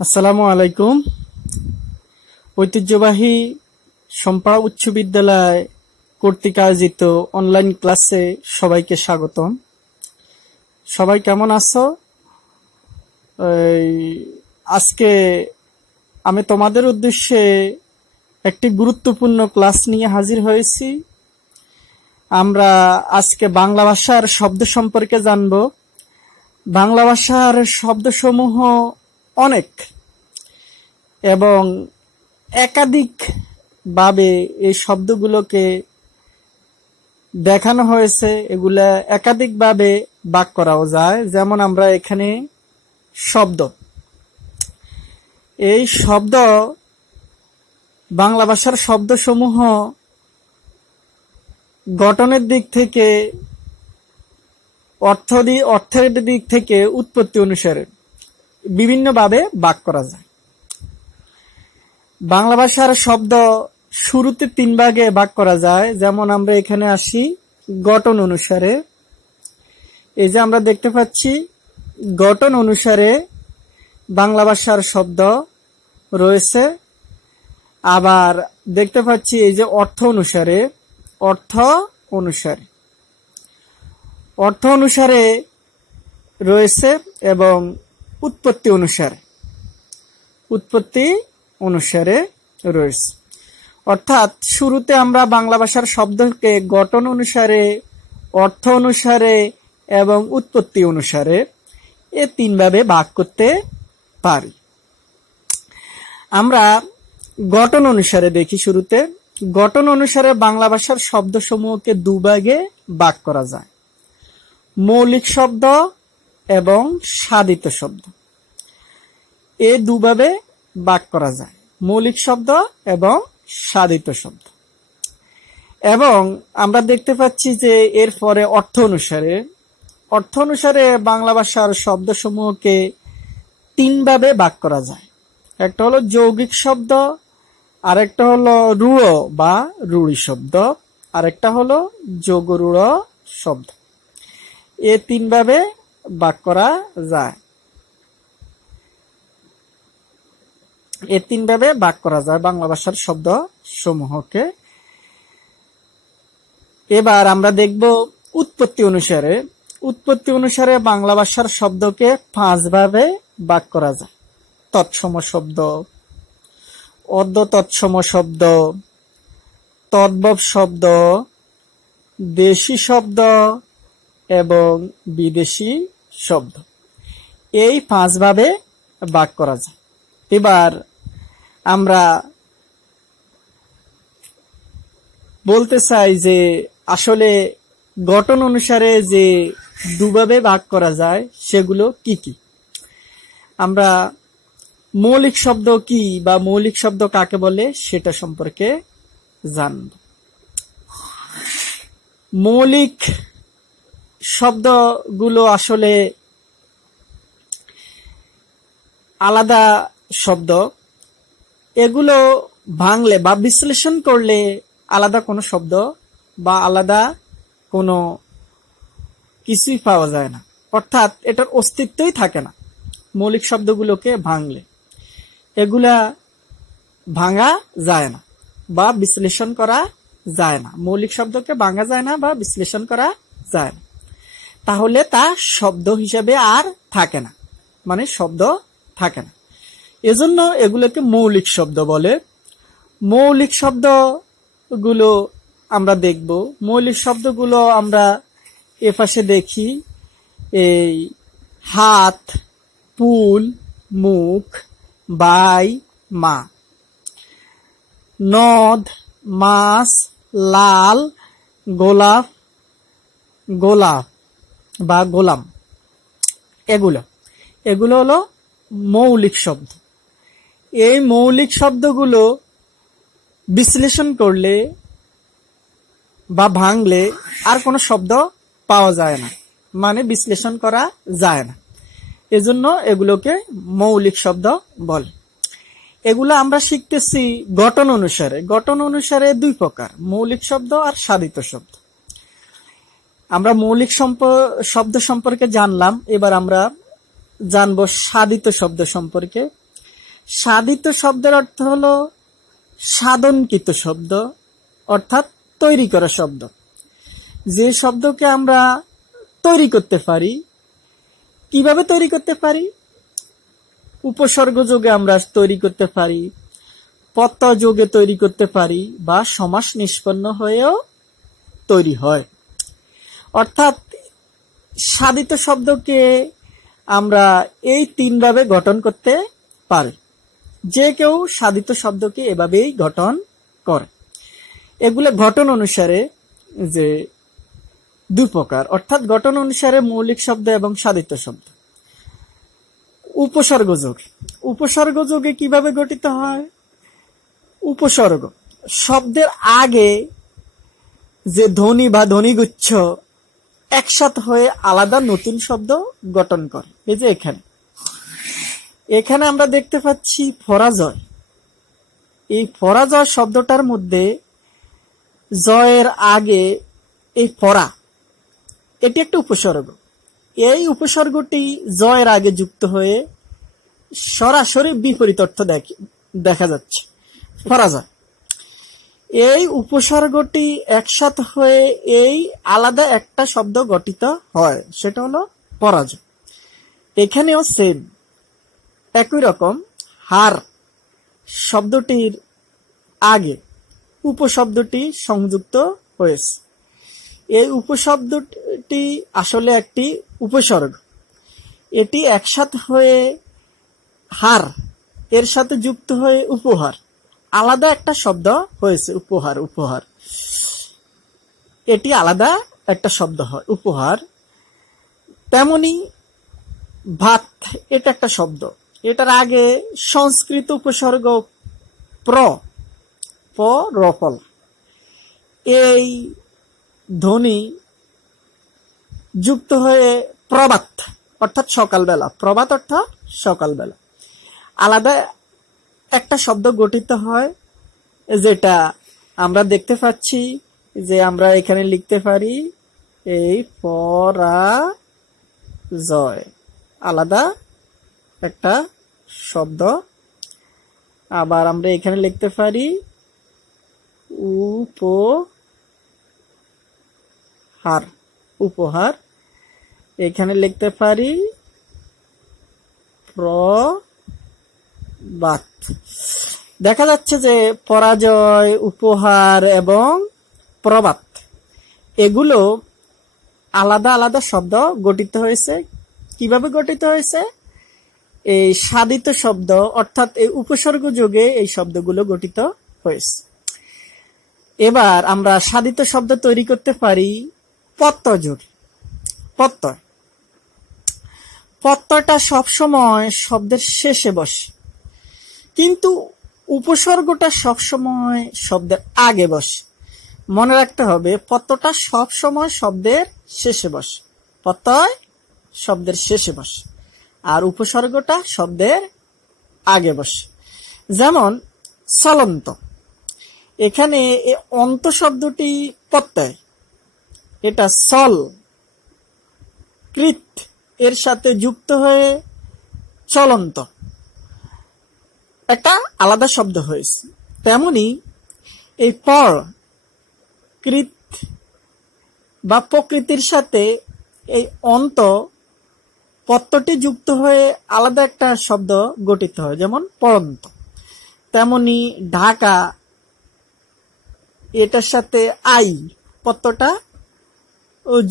আসসালামু আলাইকুম। ঐতিহ্যবাহী সম্পাড়া উচ্চ বিদ্যালয় কর্তৃক আয়োজিত অনলাইন ক্লাসে সবাইকে স্বাগতম। সবাই কেমন আছো? আজকে আমি তোমাদের উদ্দেশ্যে একটি গুরুত্বপূর্ণ ক্লাস নিয়ে হাজির হয়েছি। আমরা আজকে বাংলা ভাষার শব্দ সম্পর্কে জানব। বাংলা ভাষার শব্দসমূহ অনেক এবং একাধিক ভাবে এই শব্দগুলোকে দেখানো হয়েছে। এগুলা একাধিক ভাবে ভাগ করাও যায়। যেমন আমরা এখানে শব্দ, এই শব্দ বাংলা ভাষার শব্দসমূহ গঠনের দিক থেকে, অর্থের দিক থেকে, উৎপত্তি অনুসারে বিভিন্নভাবে ভাগ করা যায়। বাংলা ভাষার শব্দ শুরুতে 3 ভাগে ভাগ করা যায়। যেমন আমরা এখানে আসি গঠন অনুসারে। এই যে আমরা দেখতে পাচ্ছি গঠন অনুসারে বাংলা ভাষার শব্দ রয়েছে। আবার দেখতে পাচ্ছি এই যে অর্থ অনুসারে রয়েছে এবং উৎপত্তি অনুসারে রয়েছে। অর্থাৎ শুরুতে আমরা বাংলা ভাষার শব্দকে গঠন অনুসারে, অর্থ অনুসারে এবং উৎপত্তি অনুসারে এই 3 ভাবে ভাগ করতে পারি। আমরা গঠন অনুসারে দেখি। শুরুতে গঠন অনুসারে বাংলা ভাষার শব্দসমূহকে 2 ভাগে ভাগ করা যায়: মৌলিক শব্দ এবং সাধিত শব্দ। এই 2 ভাবে ভাগ করা যায়, মৌলিক শব্দ এবং সাধিত শব্দ। এবং আমরা দেখতে পাচ্ছি যে এরপরে অর্থ অনুসারে বাংলা ভাষার শব্দসমূহকে 3 ভাবে ভাগ করা যায়। একটা হলো যৌগিক শব্দ, আরেকটা হলো রূঢ় বা রূঢ়ি শব্দ, আরেকটা হলো যোগরূঢ় শব্দ। এই 3 ভাবে ভাগ করা যায়। বাংলা ভাষার শব্দ সমূহকে। এবার আমরা দেখব উৎপত্তি অনুসারে বাংলা ভাষার শব্দকে 5 ভাবে ভাগ করা যায়: তৎসম শব্দ, অর্ধ তৎসম শব্দ, তদ্ভব শব্দ, দেশি শব্দ এবং বিদেশি শব্দ। এই 5 ভাবে ভাগ করা যায়। এবার আমরা বলতে চাই যে আসলে গঠন অনুসারে যে 2 ভাবে ভাগ করা যায় সেগুলো কি কি। আমরা মৌলিক শব্দ কি বা মৌলিক শব্দ কাকে বলে সেটা সম্পর্কে জানব। মৌলিক শব্দগুলো আসলে আলাদা শব্দ। এগুলো ভাঙলে বা বিশ্লেষণ করলে আলাদা কোনো শব্দ বা আলাদা কোনো কিছুই পাওয়া যায় না। অর্থাৎ এটার অস্তিত্বই থাকে না মৌলিক শব্দগুলোকে ভাঙলে। এগুলা ভাঙা যায় না বা বিশ্লেষণ করা যায় না। মৌলিক শব্দকে ভাঙা যায় না বা বিশ্লেষণ করা যায় না। তাহলে তা শব্দ হিসেবে আর থাকে না, মানে শব্দ থাকে না। এজন্য এগুলোকে মৌলিক শব্দ বলে। মৌলিক শব্দগুলো আমরা দেখব। মৌলিক শব্দগুলো আমরা এপাশে দেখি। এই হাত, পুল, মুখ, ভাই, মা, নদ, মাছ, লাল, গোলাপ বা গোলাম। এগুলো হলো মৌলিক শব্দ। এই মৌলিক শব্দগুলো বিশ্লেষণ করলে বা ভাঙলে আর কোনো শব্দ পাওয়া যায় না, মানে বিশ্লেষণ করা যায় না। এজন্য এগুলোকে মৌলিক শব্দ বলে। এগুলো আমরা শিখতেছি গঠন অনুসারে 2 প্রকার: মৌলিক শব্দ আর সাধিত শব্দ। আমরা মৌলিক শব্দ সম্পর্কে জানলাম। এবার আমরা জানবো সাধিত শব্দ সম্পর্কে। সাধিত শব্দের অর্থ হলো সাধনকৃত শব্দ, অর্থাৎ তৈরি করা শব্দ। যে শব্দকে আমরা তৈরি করতে পারি। কিভাবে তৈরি করতে পারি? উপসর্গ যোগে আমরা তৈরি করতে পারি, প্রত্যয় যোগে তৈরি করতে পারি, বা সমাস নিষ্পন্ন হয়েও তৈরি হয়। অর্থাৎ সাধিত শব্দকে আমরা এই তিনভাবে গঠন করতে পারি। যে কেউ সাধিত শব্দকে এভাবেই গঠন করে। এগুলো গঠন অনুসারে যে দুই প্রকার, অর্থাৎ গঠন অনুসারে মৌলিক শব্দ এবং সাধিত শব্দ। উপসর্গ যোগ, উপসর্গ যোগে কিভাবে গঠিত হয়? উপসর্গ শব্দের আগে যে ধ্বনি বা ধ্বনিগুচ্ছ একসাথে হয়ে আলাদা নতুন শব্দ গঠন করে। এই যে এখানে আমরা দেখতে পাচ্ছি পরাজয়। এই পরাজয় শব্দটার মধ্যে জয়ের আগে এই পরা, এটি একটা উপসর্গ। এই উপসর্গটি জয়ের আগে যুক্ত হয়ে সরাসরি বিপরীত অর্থ দেখা যাচ্ছে, পরাজয়। এই উপসর্গটি একসাথে হয়ে এই আলাদা একটা শব্দ গঠিত হয়, সেটা হলো পরাজয়। এখানেও সেম একই রকম, হার শব্দটির আগে উপশব্দটি সংযুক্ত হয়েছে। এই উপশব্দটি আসলে একটি উপসর্গ। এটি একসাথে হয়ে হার এর সাথে যুক্ত হয়ে উপহার, আলাদা একটা শব্দ হয়েছে, উপহার। উপহার এটি আলাদা একটা শব্দ হয়, উপহার। তেমনি ভাত, এটা একটা শব্দ। এটার আগে সংস্কৃত উপসর্গ রফল, এই ধ্বনি যুক্ত হয়ে প্রভাত, অর্থাৎ সকালবেলা। প্রভাত অর্থাৎ সকালবেলা, আলাদা একটা শব্দ গঠিত হয়, যেটা আমরা দেখতে পাচ্ছি যে আমরা এখানে লিখতে পারি এই পরাজয়, আলাদা একটা শব্দ। আবার আমরা এখানে লিখতে পারি উপহার, উপহার। এখানে লিখতে পারি প্রভাত। দেখা যাচ্ছে যে পরাজয়, উপহার এবং প্রভাত এগুলো আলাদা আলাদা শব্দ গঠিত হয়েছে। কিভাবে গঠিত হয়েছে? এই সাধিত শব্দ, অর্থাৎ এই উপসর্গ যোগে এই শব্দগুলো গঠিত হয়েছে। এবার আমরা সাধিত শব্দ তৈরি করতে পারি প্রত্যয় যোগ। প্রত্যয়, প্রত্যয়টা সবসময় শব্দের শেষে বসে, কিন্তু উপসর্গটা সবসময় শব্দের আগে বসে। মনে রাখতে হবে, প্রত্যয়টা সবসময় শব্দের শেষে বসে। প্রত্যয় শব্দের শেষে বসে আর উপসর্গটা শব্দের আগে বসে। যেমন চলন্ত, এখানে অন্ত শব্দটি প্রত্যয়। এটা চল কৃত এর সাথে যুক্ত হয়ে চলন্ত, একটা আলাদা শব্দ হয়েছে। তেমনি এই পর কৃত বা প্রকৃতির সাথে এই অন্ত প্রত্যয়টি যুক্ত হয়ে আলাদা একটা শব্দ গঠিত হয়, যেমন পড়ন্ত। তেমনি ঢাকা, এটার সাথে আই প্রত্যয়টা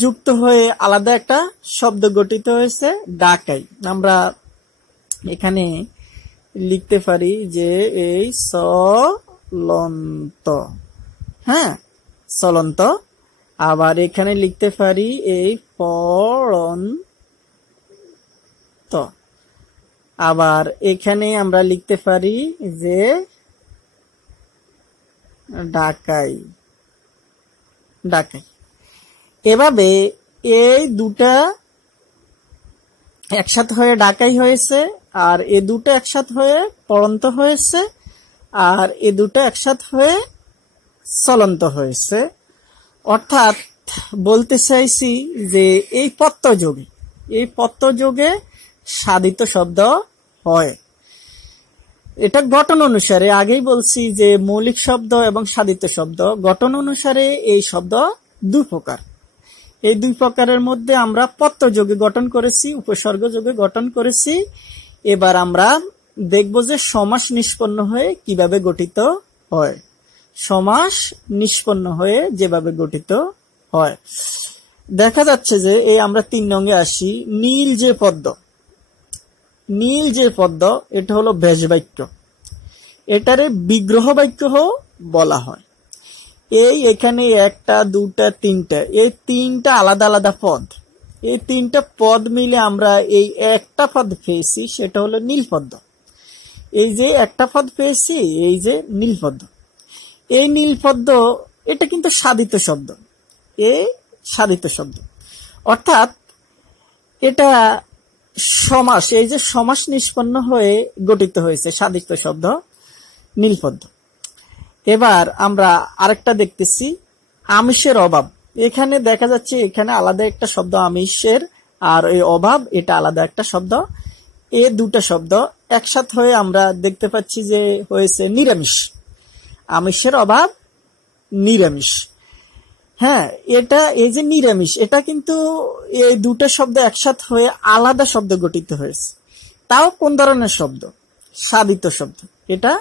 যুক্ত হয়ে আলাদা একটা শব্দ গঠিত হয়েছে, ডাকাই। আমরা এখানে লিখতে পারি যে এই চলন্ত, হ্যাঁ চলন্ত। আবার এখানে লিখতে পারি এই পড়ন্ত। আবার এখানে আমরা লিখতে পারি যে ডাকাই, ডাকাই। এভাবে এই দুটা একসাথে হয়ে ডাকাই হয়েছে, আর এ দুটো একসাথে হয়ে পড়ন্ত হয়েছে, আর এ দুটো একসাথে হয়ে চলন্ত হয়েছে। অর্থাৎ বলতে চাইছি যে এই প্রত্যয় যোগে সাধিত শব্দ হয়। এটা গঠন অনুসারে, আগেই বলছি যে মৌলিক শব্দ এবং সাধিত শব্দ গঠন অনুসারে এই শব্দ দুই প্রকার। এই দুই প্রকারের মধ্যে আমরা প্রত্যযোগে গঠন করেছি, উপসর্গ যোগে গঠন করেছি। এবার আমরা দেখব যে সমাস নিষ্পন্ন হয়ে কিভাবে গঠিত হয়। সমাস নিষ্পন্ন হয়ে যেভাবে গঠিত হয় দেখা যাচ্ছে যে এই আমরা 3 নঙ্গে আসি। নীল যে পদ্ম, নীল যে পদ্ম এটা হলো ব্যাস বাক্য, এটারে বিগ্রহ বাক্য বলা হয়। এখানে একটা, দুটা, তিনটা, এই তিনটা আলাদা আলাদা পদ, এই তিনটা পদ মিলে আমরা এই একটা পদ পেয়েছি, সেটা হলো নীলপদ্ম। এই যে একটা পদ পেয়েছি, এই যে নীলপদ্ম। এই নীলপদ্ম এটা কিন্তু সাধিত শব্দ, এই সাধিত শব্দ, অর্থাৎ এটা সমাস, এই যে সমাস নিষ্পন্ন হয়ে গঠিত হয়েছে সাধিত শব্দ নীলপদ্ম। এবার আমরা আরেকটা দেখতেছি আমিষের অভাব। এখানে দেখা যাচ্ছে এখানে আলাদা একটা শব্দ আমিষের, আর এই অভাব এটা আলাদা একটা শব্দ। এই দুটো শব্দ একসাথে হয়ে আমরা দেখতে পাচ্ছি যে হয়েছে নিরামিষ। আমিষের অভাব নিরামিষ। হ্যাঁ, এটা এই যে নিরামিষ, এটা কিন্তু এই দুটো শব্দ একসাথে হয়ে আলাদা শব্দ গঠিত হয়েছে। তাও কোন ধরনের শব্দ? সাধিত শব্দ। এটা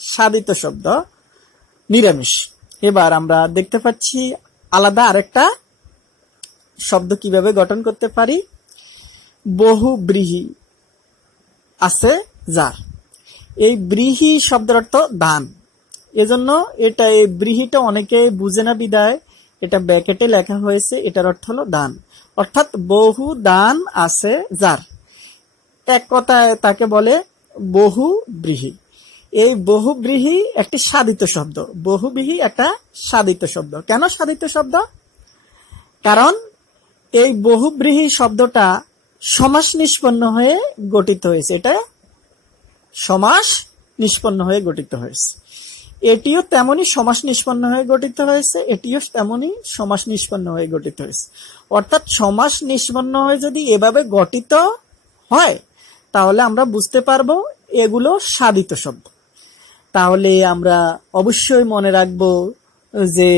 সাধিত শব্দ নিরামিষ। এবার আমরা দেখতে পাচ্ছি আলাদা আরেকটা শব্দ কিভাবে গঠন করতে পারি। বহুব্রীহি আছে যার, এই ব্রীহি শব্দের অর্থ দান। এজন্য এটা এই ব্রীহিটা অনেকে বুঝে না বিদায় এটা ব্র্যাকেটে লেখা হয়েছে, এটার অর্থ হলো দান, অর্থাৎ বহু দান আছে যার। এক কথায় তাকে বলে বহুব্রীহি। এই বহুব্রীহি একটি সাধিত শব্দ। বহুব্রীহি একটা সাধিত শব্দ। কেন সাধিত শব্দ? কারণ এই বহুব্রীহি শব্দটা সমাস নিষ্পন্ন হয়ে গঠিত হয়েছে। এটা সমাস নিষ্পন্ন হয়ে গঠিত হয়েছে। এটিও তেমনি সমাস নিষ্পন্ন হয়ে গঠিত হয়েছে, এটিও তেমনি সমাস নিষ্পন্ন হয়ে গঠিত হয়েছে। অর্থাৎ সমাস নিষ্পন্ন হয়ে যদি এভাবে গঠিত হয় তাহলে আমরা বুঝতে পারবো এগুলো সাধিত শব্দ। তাহলে আমরা অবশ্যই মনে রাখবো যে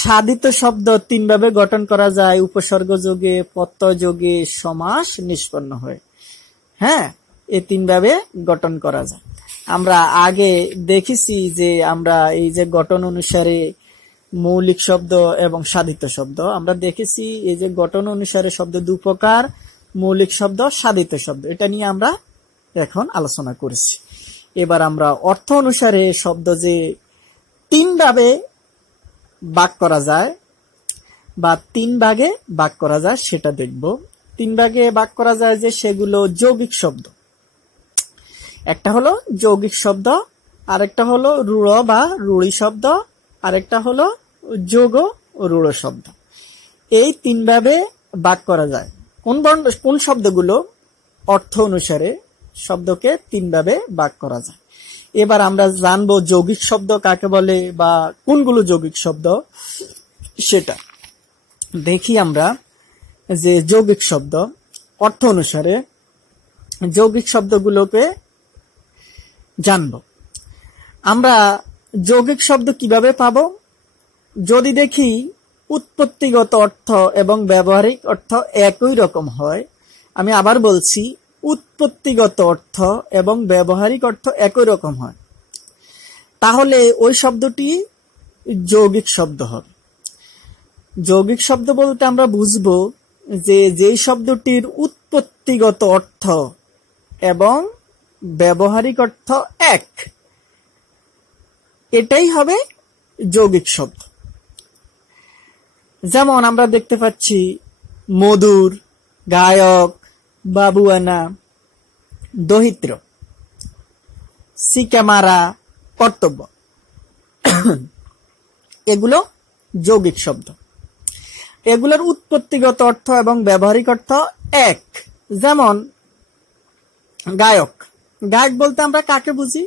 সাধিত শব্দ 3 ভাবে গঠন করা যায়, উপসর্গ যোগে, প্রত্যয় যোগে, সমাস নিষ্পন্ন হয়ে। হ্যাঁ, এই 3 ভাবে গঠন করা যায়। আমরা আগে দেখেছি যে আমরা এই যে গঠন অনুসারে মৌলিক শব্দ এবং সাধিত শব্দ আমরা দেখেছি। এই যে গঠন অনুসারে শব্দ 2 প্রকার, মৌলিক শব্দ, সাধিত শব্দ, এটা নিয়ে আমরা এখন আলোচনা করেছি। এবার আমরা অর্থ অনুসারে শব্দ যে 3 ভাবে ভাগ করা যায় বা 3 ভাগে ভাগ করা যায় সেটা দেখব। 3 ভাগে ভাগ করা যায় যে সেগুলো যৌগিক শব্দ। একটা হলো যৌগিক শব্দ, আরেকটা হলো রূঢ় বা রূঢ়ী শব্দ, আরেকটা হলো যোগ ও রূঢ় শব্দ। এই 3 ভাবে ভাগ করা যায়। কোন শব্দগুলো? অর্থ অনুসারে শব্দকে 3 ভাবে ভাগ করা যায়। এবার আমরা জানবো যৌগিক শব্দ কাকে বলে বা কোনগুলো যৌগিক শব্দ সেটা দেখি। আমরা যে যৌগিক শব্দ অর্থ অনুসারে যৌগিক শব্দগুলোকে জানবো। আমরা যৌগিক শব্দ কিভাবে পাবো? যদি দেখি উৎপত্তিগত অর্থ এবং ব্যবহারিক অর্থ একই রকম হয়। আমি আবার বলছি, উৎপত্তিগত অর্থ এবং ব্যবহারিক অর্থ একই রকম হয়, তাহলে ওই শব্দটি যৌগিক শব্দ হবে। যৌগিক শব্দ বলতে আমরা বুঝবো যে যেই শব্দটির উৎপত্তিগত অর্থ এবং ব্যবহারিক অর্থ এক, এটাই হবে যৌগিক শব্দ। যেমন আমরা দেখতে পাচ্ছি মধুর, গায়ক, বাবুয়ানা, দহিত্র, সিকামারা, কর্তব্য, এগুলো যৌগিক শব্দ। এগুলোর উৎপত্তিগত অর্থ এবং ব্যবহারিক অর্থ এক। যেমন গায়ক, গায়ক বলতে আমরা কাকে বুঝি?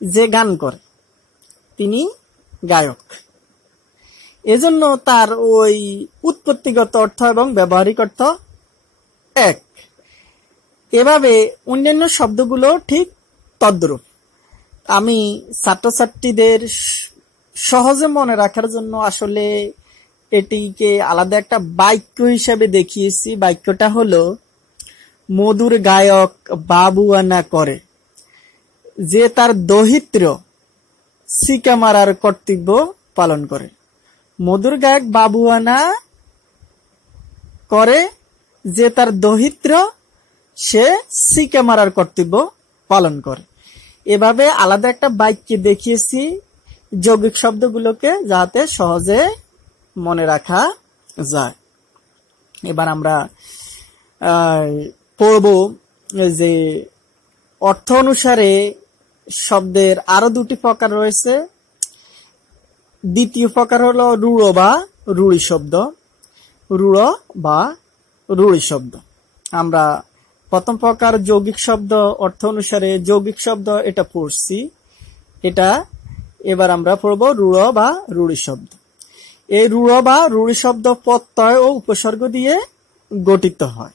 যে গান করে তিনি গায়ক। এজন্য তার ওই উৎপত্তিগত অর্থ এবং ব্যবহারিক অর্থ এক। এভাবে অন্যান্য শব্দগুলো ঠিক তদ্রূপ। আমি ছাত্রছাত্রীদের সহজে মনে রাখার জন্য আসলে এটিকে আলাদা একটা বাক্য হিসেবে দেখিয়েছি। বাক্যটা হলো, মধুর গায়ক বাবুয়ানা করে, যে তার দহিত্র সিকা মারার কর্তব্য পালন করে। মধুর গায়ক বাবুয়ানা করে, যে তার দহিত্র সে সিকা মারার কর্তব্য পালন করে। এভাবে আলাদা একটা বাক্যে দেখিয়েছি যৌগিক শব্দগুলোকে, যাতে সহজে মনে রাখা যায়। এবার আমরা পড়ব যে অর্থ অনুসারে শব্দের আরো দুটি প্রকার রয়েছে। দ্বিতীয় প্রকার হলো রূঢ় বা রূঢ়ি শব্দ। রূঢ় বা রূঢ়ি শব্দ। আমরা প্রথম প্রকার যৌগিক শব্দ, অর্থ অনুসারে যৌগিক শব্দ, এটা পড়ছি। এবার আমরা পড়ব রূঢ় বা রূঢ়ি শব্দ। এই রূঢ় বা রূঢ়ি শব্দ প্রত্যয় ও উপসর্গ দিয়ে গঠিত হয়।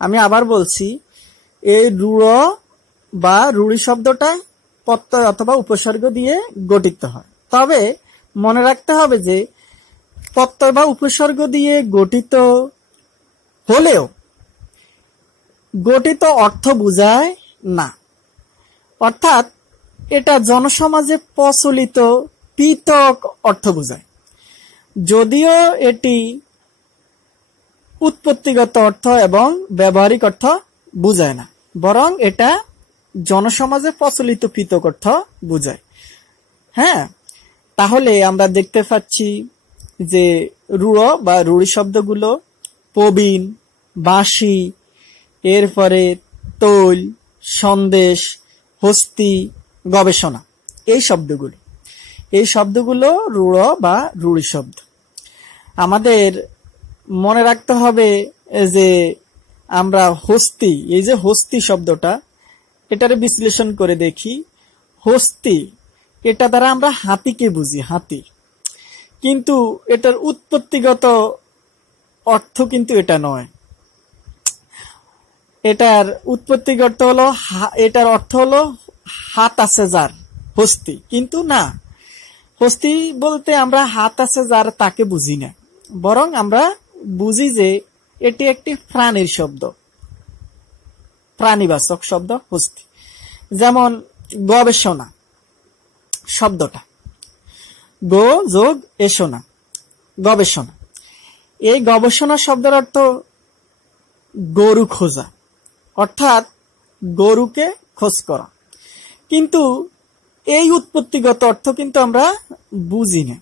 আমি আবার বলছি, এই রূঢ় বা রূঢ়ি শব্দটা প্রত্যয় অথবা উপসর্গ দিয়ে গঠিত হয়। তবে মনে রাখতে হবে যে প্রত্যয় বা উপসর্গ দিয়ে গঠিত হলেও গঠিত অর্থ বোঝায় না। অর্থাৎ এটা জনসমাজে প্রচলিত পৃথক অর্থ বোঝায়। যদিও এটি উৎপত্তিগত অর্থ এবং ব্যবহারিক অর্থ বোঝায় না, বরং এটা জনসমাজে প্রচলিত পৃথক অর্থ বোঝায়। হ্যাঁ, তাহলে আমরা দেখতে পাচ্ছি যে রূঢ় বা রূঢ়ি শব্দগুলো প্রবীণ, বাঁশি, এরপরে তৈল, সন্দেশ, হস্তি, গবেষণা, এই শব্দগুলো রূঢ় বা রূঢ়ি শব্দ। আমাদের মনে রাখতে হবে যে আমরা হস্তি, এই যে হস্তি শব্দটা, এটারে বিশ্লেষণ করে দেখি। হস্তি, এটা দ্বারা আমরা হাতিকে বুঝি, হাতি। কিন্তু এটার উৎপত্তিগত অর্থ কিন্তু এটা নয়। এটার উৎপত্তিগত হলো, এটার অর্থ হলো হাত আছে যার, হস্তি। কিন্তু না, হস্তি বলতে আমরা হাত আছে যার তাকে বুঝি না, বরং আমরা বুঝি যে এটি একটি প্রাণীর শব্দ, প্রাণীবাচক শব্দ হস্তি। যেমন গবেষণা শব্দটা, গো যোগ এসোনা, গবেষণা। এই গবেষণা শব্দের অর্থ গরু খোঁজা, অর্থাৎ গরুকে খোঁজ করা। কিন্তু এই উৎপত্তিগত অর্থ কিন্তু আমরা বুঝি না।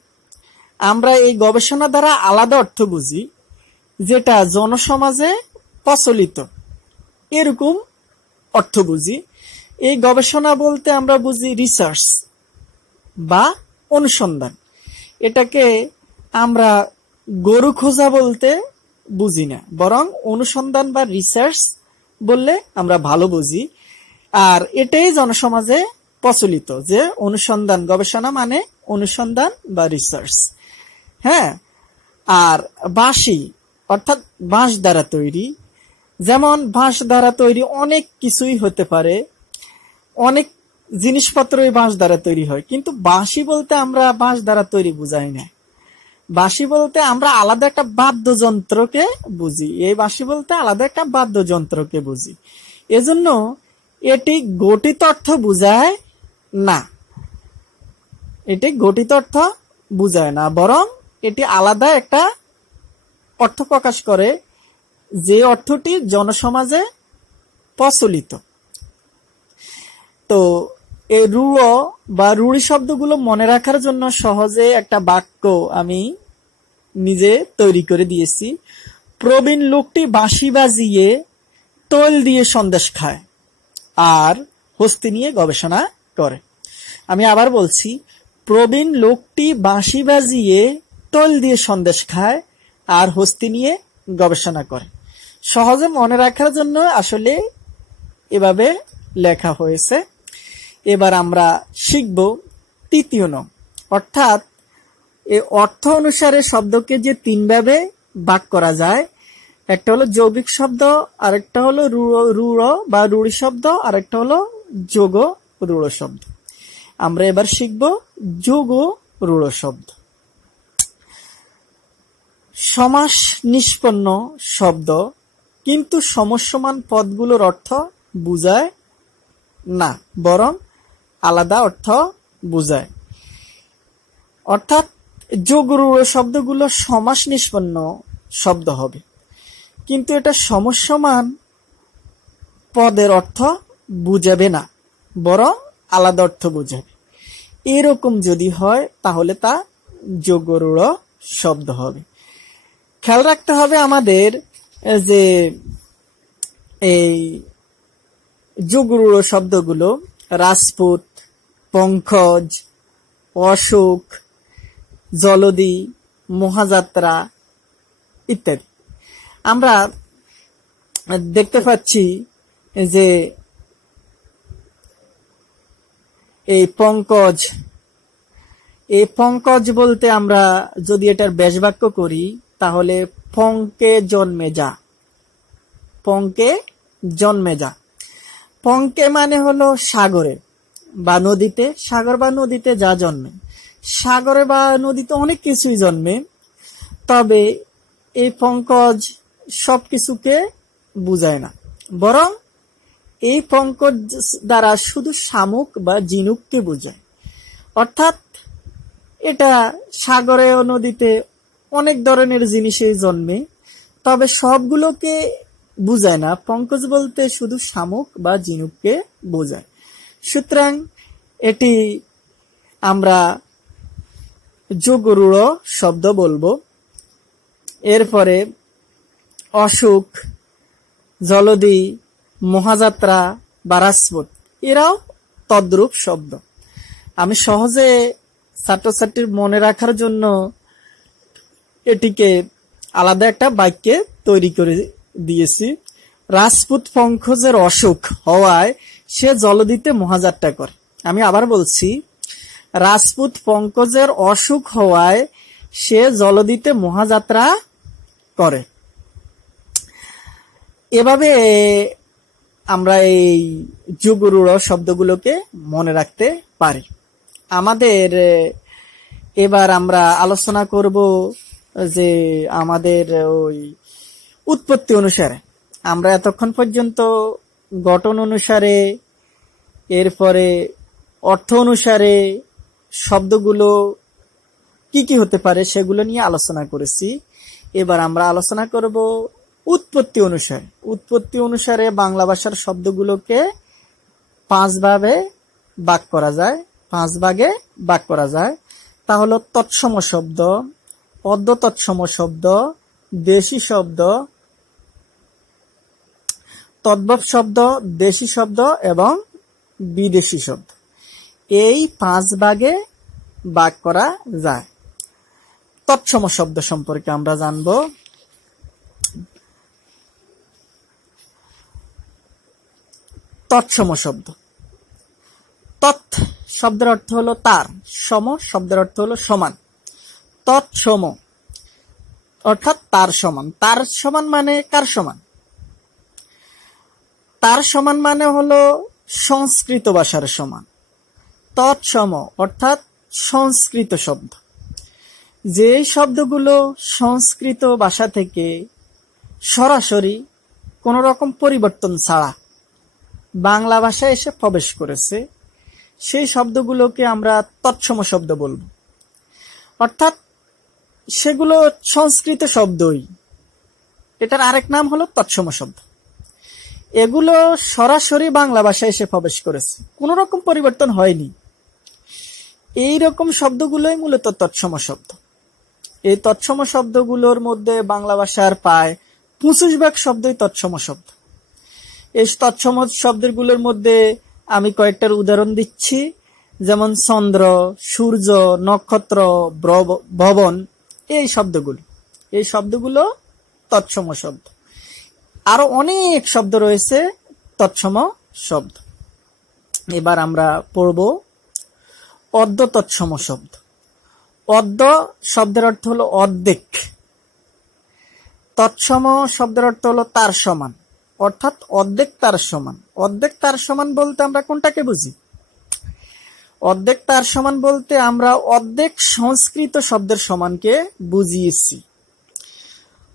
আমরা এই গবেষণা দ্বারা আলাদা অর্থ বুঝি, যেটা জনসমাজে প্রচলিত, এরকম অর্থ বুঝি। এই গবেষণা বলতে আমরা বুঝি রিসার্চ বা অনুসন্ধান। এটাকে আমরা গরু খোঁজা বলতে বুঝি না, বরং অনুসন্ধান বা রিসার্চ বললে আমরা ভালো বুঝি। আর এটাই জনসমাজে প্রচলিত যে অনুসন্ধান, গবেষণা মানে অনুসন্ধান বা রিসার্চ। হ্যাঁ, আর বাঁশি অর্থাৎ বাঁশ দ্বারা তৈরি। যেমন বাঁশ দ্বারা তৈরি অনেক কিছুই হতে পারে, অনেক জিনিসপত্রই বাঁশ দ্বারা তৈরি হয়। কিন্তু বাঁশি বলতে আমরা বাঁশ দ্বারা তৈরি বুঝাই না। বাঁশি বলতে আমরা আলাদা একটা বাদ্যযন্ত্রকে বুঝি। এই বাঁশি বলতে আলাদা একটা বাদ্যযন্ত্রকে বুঝি। এজন্য এটি গঠিত অর্থ বুঝায় না, এটি গঠিত অর্থ বুঝায় না, বরং এটি আলাদা একটা অর্থ প্রকাশ করে, যে অর্থটি জনসমাজে প্রচলিত। তো এই রূঢ় বা রূঢ়ি শব্দগুলো মনে রাখার জন্য সহজে একটা বাক্য আমি নিজে তৈরি করে দিয়েছি। প্রবীণ লোকটি বাঁশি বাজিয়ে তৈল দিয়ে সন্দেশ খায় আর হস্তি নিয়ে গবেষণা করে। আমি আবার বলছি, প্রবীণ লোকটি বাঁশি বাজিয়ে তৈল দিয়ে সন্দেশ খায় আর হস্তি নিয়ে গবেষণা করে। সহজে মনে রাখার জন্য আসলে এভাবে লেখা হয়েছে। এবার আমরা শিখব তৃতীয় নং, অর্থাৎ এই অর্থ অনুসারে শব্দকে যে তিনভাবে ভাগ করা যায়। একটা হলো যৌগিক শব্দ, আরেকটা হলো রূঢ় বা রূঢ়ি শব্দ, আরেকটা হলো যোগ রূঢ় শব্দ। আমরা এবার শিখব যোগ রূঢ় শব্দ। সমাস নিষ্পন্ন শব্দ কিন্তু সমসমান পদগুলোর অর্থ বুঝায় না, বরং আলাদা অর্থ বুঝায়। অর্থাৎ যোগ রূঢ় শব্দগুলো সমাস নিষ্পন্ন শব্দ হবে, কিন্তু এটা সমসমান পদের অর্থ বুঝাবে না, বরং আলাদা অর্থ বুঝাবে। এরকম যদি হয় তাহলে তা যোগ রূঢ় শব্দ হবে। খেয়াল রাখতে হবে আমাদের যে এই যোগ রূঢ় শব্দগুলো রাজপুত, পঙ্কজ, অশোক, জলদি, মহাযাত্রা ইত্যাদি। আমরা দেখতে পাচ্ছি যে এই পঙ্কজ বলতে আমরা যদি এটার ব্যাসবাক্য করি তাহলে পঙ্কে জন্মে যা। পঙ্কে জন্মে যা, পঙ্কে মানে হলো সাগরে বা নদীতে, সাগর বা নদীতে যা জন্মে। সাগরে বা নদীতে অনেক কিছুই জন্মে, তবে এই পঙ্কজ সবকিছুকে বুঝায় না, বরং এই পঙ্কজ দ্বারা শুধু শামুক বা ঝিনুককে বোঝায়। অর্থাৎ এটা সাগরে ও নদীতে অনেক ধরনের জিনিসেই জন্মে, তবে সবগুলোকে বুঝায় না। পঙ্কজ বলতে শুধু শামুক বা ঝিনুককে বোঝায়। সুতরাং এটি আমরা যোগ রূঢ় শব্দ বলবো। এরপরে অশোক, জলদি, মহাযাত্রা বা রাজপুত এরাও তদ্রূপ শব্দ। আমি সহজে ছাত্রছাত্রীর মনে রাখার জন্য এটিকে আলাদা একটা বাক্যে তৈরি করে দিয়েছি। রাজপুত পঙ্কজের অসুখ হওয়ায় সে জলদিতে মহাযাত্রা করে। আমি আবার বলছি, রাজপুত পঙ্কজের অসুখ হওয়ায় সে জলদিতে মহাযাত্রা করে। এভাবে আমরা এই যোগ রূঢ় শব্দগুলোকে মনে রাখতে পারি। আমাদের এবার আমরা আলোচনা করব যে আমাদের ওই উৎপত্তি অনুসারে, আমরা এতক্ষণ পর্যন্ত গঠন অনুসারে, এরপরে অর্থ অনুসারে শব্দগুলো কি কি হতে পারে সেগুলো নিয়ে আলোচনা করেছি। এবার আমরা আলোচনা করব উৎপত্তি অনুসারে। উৎপত্তি অনুসারে বাংলা ভাষার শব্দগুলোকে পাঁচ ভাগে ভাগ করা যায়। তা হলো তৎসম শব্দ, অর্ধ তৎসম শব্দ, দেশি শব্দ, তদ্ভব শব্দ, দেশি শব্দ এবং বিদেশি শব্দ। এই পাঁচ ভাগে ভাগ করা যায়। তৎসম শব্দ সম্পর্কে আমরা জানব। তৎসম শব্দ, তৎ শব্দের অর্থ হলো তার, সম শব্দের অর্থ হলো সমান। তৎসম অর্থাৎ তার সমান। তার সমান মানে কার সমান? তার সমান মানে হলো সংস্কৃত ভাষার সমান। তৎসম অর্থাৎ সংস্কৃত শব্দ। যে শব্দগুলো সংস্কৃত ভাষা থেকে সরাসরি কোন রকম পরিবর্তন ছাড়া বাংলা ভাষায় এসে প্রবেশ করেছে, সেই শব্দগুলোকে আমরা তৎসম শব্দ বলবো। অর্থাৎ সেগুলো সংস্কৃত শব্দই, এটার আরেক নাম হলো তৎসম শব্দ। এগুলো সরাসরি বাংলা ভাষায় এসে প্রবেশ করেছে, কোন রকম পরিবর্তন হয়নি। এই রকম শব্দগুলোই মূলত তৎসম শব্দ। এই তৎসম শব্দগুলোর মধ্যে বাংলা ভাষার প্রায় 25% শব্দই তৎসম শব্দ। এই তৎসম শব্দগুলোর মধ্যে আমি কয়েকটার উদাহরণ দিচ্ছি, যেমন চন্দ্র, সূর্য, নক্ষত্র, ভবন। এই শব্দগুলো তৎসম শব্দ। আরো অনেক শব্দ রয়েছে তৎসম শব্দ। এবার আমরা পড়ব অর্ধ তৎসম শব্দ। অর্ধ শব্দের অর্থ হলো অর্ধেক। তৎসম শব্দের অর্থ হলো তার সমান, অর্থাৎ অর্ধেক তার সমান। অর্ধেক তার সমান বলতে আমরা কোনটাকে বুঝি? অর্ধেক তার সমান বলতে আমরা অর্ধেক সংস্কৃত শব্দের সমানকে বুঝিয়েছি।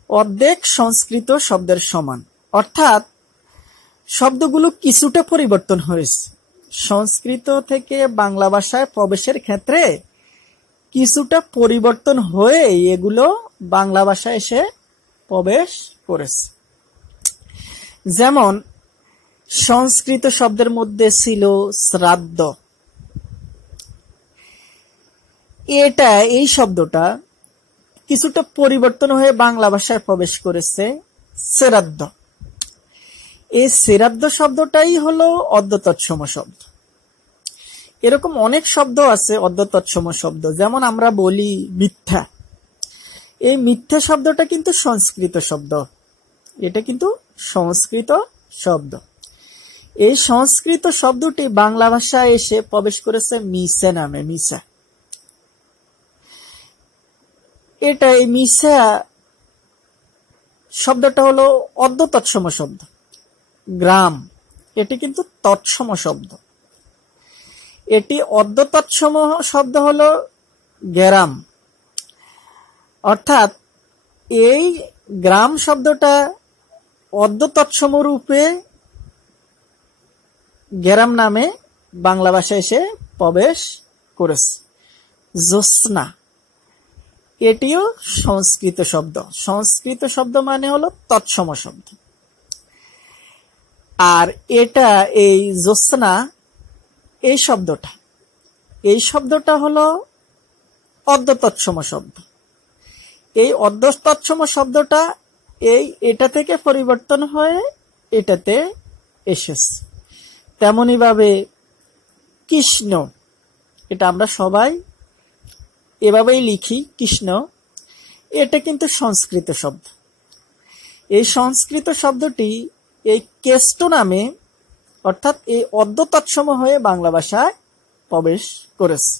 অর্ধেক সংস্কৃত শব্দের সমান অর্থাৎ শব্দগুলো কিছুটা পরিবর্তন হয়েছে। সংস্কৃত থেকে বাংলা ভাষায় প্রবেশের ক্ষেত্রে কিছুটা পরিবর্তন হয়ে এগুলো বাংলা ভাষায় এসে প্রবেশ করেছে। যেমন সংস্কৃত শব্দের মধ্যে ছিল শ্রাদ্ধ। এই শব্দটা কিছুটা পরিবর্তন হয়ে বাংলা ভাষায় প্রবেশ করেছে শ্রাদ্ধ। এই শ্রাদ্ধ শব্দটাই হলো অর্ধ তৎসম শব্দ। এরকম অনেক শব্দ আছে অর্ধ তৎসম শব্দ, যেমন আমরা বলি মিথ্যা। এই মিথ্যা শব্দটা কিন্তু সংস্কৃত শব্দ, এটা কিন্তু সংস্কৃত শব্দ। এই সংস্কৃত শব্দটি বাংলা ভাষায় এসে প্রবেশ করেছে মিশা নামে। মিশা, এই মিশা শব্দটা হলো অর্ধ তৎসম শব্দ। গ্রাম, এটি কিন্তু তৎসম শব্দ। এটি অর্ধ তৎসম শব্দ হলো গ্রাম। অর্থাৎ এই গ্রাম শব্দটা অর্ধ তৎসম রূপে গ্রাম নামে বাংলা ভাষায় এসে প্রবেশ করেছে। জ্যোৎস্না, এটিও সংস্কৃত শব্দ। সংস্কৃত শব্দ মানে হলো তৎসম শব্দ। আর এই জ্যোৎস্না এই শব্দটা হলো অর্ধ তৎসম শব্দ। এই অর্ধ তৎসম শব্দটা এটা থেকে পরিবর্তন হয়ে এটাতে এসেছে। তেমনি ভাবে কৃষ্ণ, এটা আমরা সবাই এভাবেই লিখি কৃষ্ণ, এটা কিন্তু সংস্কৃত শব্দ। এই সংস্কৃত শব্দটি এই কেষ্ট নামে অর্থাৎ এই অর্ধ তৎসম হয়ে বাংলা ভাষায় প্রবেশ করেছে।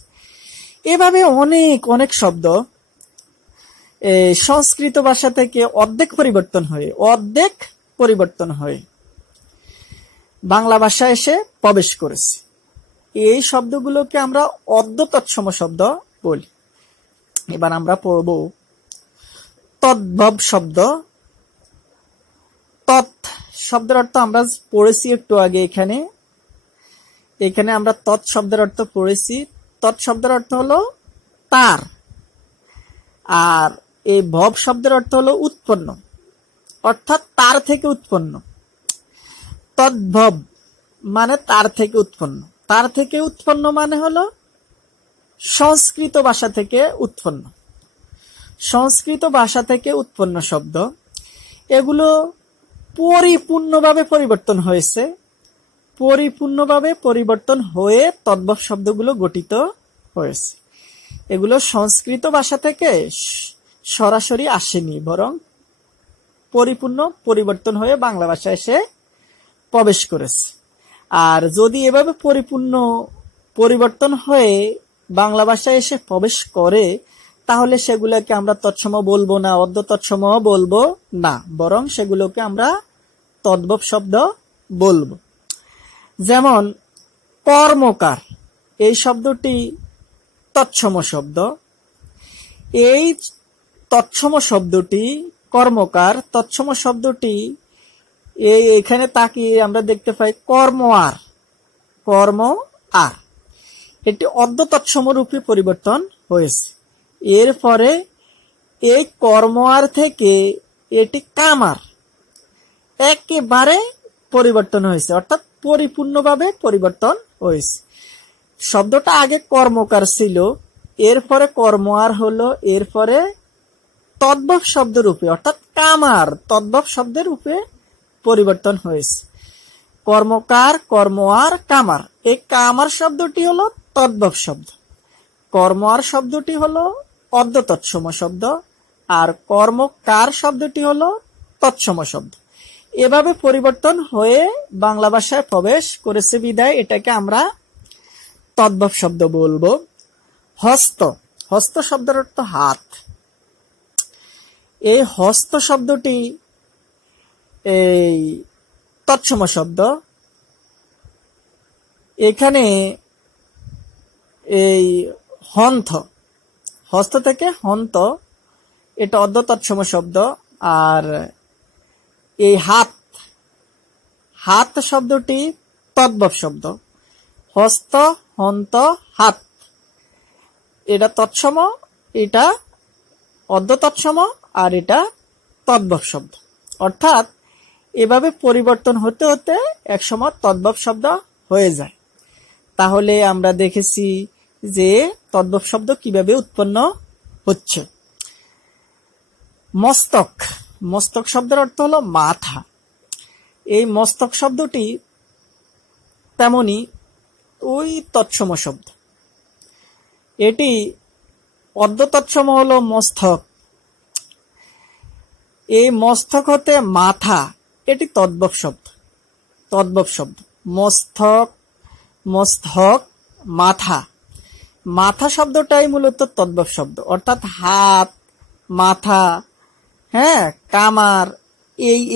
এভাবে অনেক অনেক শব্দ সংস্কৃত ভাষা থেকে অর্ধেক পরিবর্তন হয়ে বাংলা ভাষায় এসে প্রবেশ করেছে। এই শব্দগুলোকে আমরা অর্ধ তৎসম শব্দ বলি। এবার আমরা পড়ব তদ্ভব শব্দ। তৎ শব্দের অর্থ আমরা পড়েছি একটু আগে। এখানে আমরা তৎ শব্দের অর্থ পড়েছি। তৎ শব্দের অর্থ হলো তার, আর এই ভব শব্দের অর্থ হলো উৎপন্ন, অর্থাৎ তার থেকে উৎপন্ন। তদ্ভব মানে তার থেকে উৎপন্ন। তার থেকে উৎপন্ন মানে হলো সংস্কৃত ভাষা থেকে উৎপন্ন। সংস্কৃত ভাষা থেকে উৎপন্ন শব্দ এগুলো পরিপূর্ণভাবে পরিবর্তন হয়েছে। পরিপূর্ণভাবে পরিবর্তন হয়ে তদ্ভব শব্দগুলো গঠিত হয়েছে। এগুলো সংস্কৃত ভাষা থেকে সরাসরি আসেনি, বরং পরিপূর্ণ পরিবর্তন হয়ে বাংলা ভাষায় এসে প্রবেশ করেছে। আর যদি এভাবে পরিপূর্ণ পরিবর্তন হয়ে বাংলা ভাষায় এসে প্রবেশ করে, তাহলে সেগুলোকে আমরা তৎসম বলবো না, অর্ধ তৎসম বলবো না, বরং সেগুলোকে আমরা তদ্ভব শব্দ বলবো। যেমন কর্মকার, এই শব্দটি তৎসম শব্দ। এই তৎসম শব্দটি কর্মকার, তৎসম শব্দটি এখানে তাকিয়ে আমরা দেখতে পাই কর্ম আর এটি অর্ধ তৎসম রূপে পরিবর্তন হয়েছে। এরপরে এই কর্ম আর থেকে এটি কামার একেবারে পরিবর্তন হয়েছে, অর্থাৎ পরিপূর্ণভাবে পরিবর্তন হয়েছে। শব্দটা আগে কর্মকার ছিল, এরপরে কর্ম আর হলো, এরপরে তদ্ভব শব্দ রূপে অর্থাৎ কামার তদ্ভব শব্দের রূপে পরিবর্তন হয়েছে। কর্মকার, কর্ম আর, কামার, এই কামার শব্দটি হলো তদ্ভব শব্দ। কর্ম আর শব্দটি হলো অর্ধ তৎসম শব্দ, আর কর্মকার শব্দটি হলো তৎসম শব্দ। এভাবে পরিবর্তন হয়ে বাংলা ভাষায় প্রবেশ করেছে বিধায় এটাকে আমরা তদ্ভব শব্দ বলবো। হস্ত, হস্ত শব্দের অর্থ হাত। এই হস্ত শব্দটি এই তৎসম শব্দ। এখানে এই হন্থ, হস্ত থেকে হন্ত, এটা অর্ধ তৎসম শব্দ। আর এই হাত, হাত শব্দটি তদ্ভব শব্দ। হস্ত, হন্ত, হাত, এটা তৎসম, এটা অর্ধ তৎসম, আর এটা তদ্ভব শব্দ। অর্থাৎ এভাবে পরিবর্তন হতে হতে একসময় তদ্ভব শব্দ হয়ে যায়। তাহলে আমরা দেখেছি যে তদ্ভব শব্দ কিভাবে উৎপন্ন হচ্ছে। মস্তক, মস্তক শব্দের অর্থ হলো মাথা। এই মস্তক শব্দটি তেমনি ওই তৎসম শব্দ। এটি অর্ধ তৎসম হলো মস্তক। এই মস্তক হতে মাথা, এটি তদ্ভব শব্দ। তদ্ভব শব্দ মস্তক, মস্তক, মাথা। মাথা শব্দটাই মূলত তদ্ভব শব্দ। অর্থাৎ হাত, মাথা, হ্যাঁ, কামার,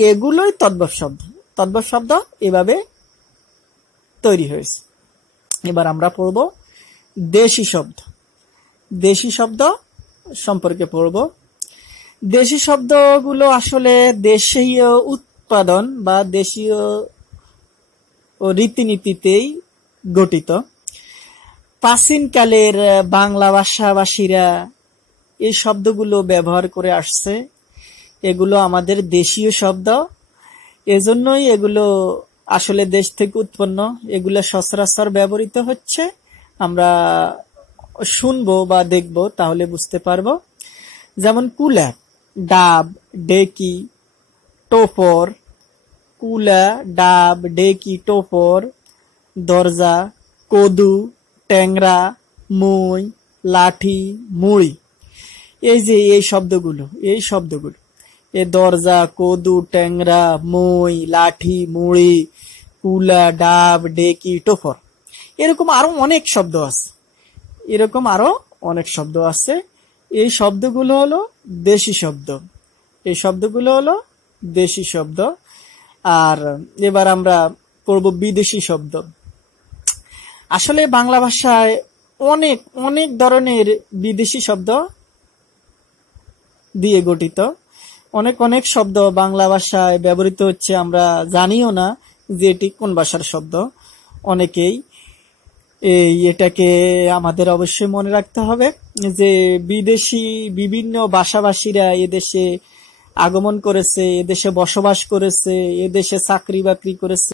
এগুলোই তদ্ভব শব্দ। তদ্ভব শব্দ এভাবে তৈরি হয়েছে। এবার আমরা পড়ব দেশি শব্দ। দেশি শব্দ সম্পর্কে পড়ব। দেশি শব্দগুলো আসলে দেশীয় উৎপাদন বা দেশীয় রীতিনীতিতেই গঠিত। প্রাচীনকালের বাংলা ভাষাভাষীরা এই শব্দগুলো ব্যবহার করে আসছে। এগুলো আমাদের দেশীয় শব্দ, এজন্যই এগুলো আসলে দেশ থেকে উৎপন্ন। এগুলো সচরাচর ব্যবহৃত হচ্ছে। আমরা শুনবো বা দেখবো, তাহলে বুঝতে পারবো। যেমন কুলা, ডাব, ডেকি, টোপর। কুলা, ডাব, ডেকি, টোপর। দরজা, কদু, ট্যাংরা, মই, লাঠি, মুড়ি। এই যে এই শব্দগুলো, এই দরজা, কদু, ট্যাংরা, মই, লাঠি, মুড়ি, কুলা, ডাব, ডেকি, টোপর। এরকম আরো অনেক শব্দ আছে। এই শব্দগুলো হলো দেশি শব্দ। আর এবার আমরা পড়ব বিদেশি শব্দ। আসলে বাংলা ভাষায় অনেক অনেক ধরনের বিদেশি শব্দ দিয়ে গঠিত। অনেক অনেক শব্দ বাংলা ভাষায় ব্যবহৃত হচ্ছে, আমরা জানিও না যে এটি কোন ভাষার শব্দ। অনেকেই এটাকে আমাদের অবশ্যই মনে রাখতে হবে যে বিদেশি বিভিন্ন ভাষাভাষীরা এদেশে আগমন করেছে, এদেশে বসবাস করেছে, এদেশে চাকরি বাকরি করেছে।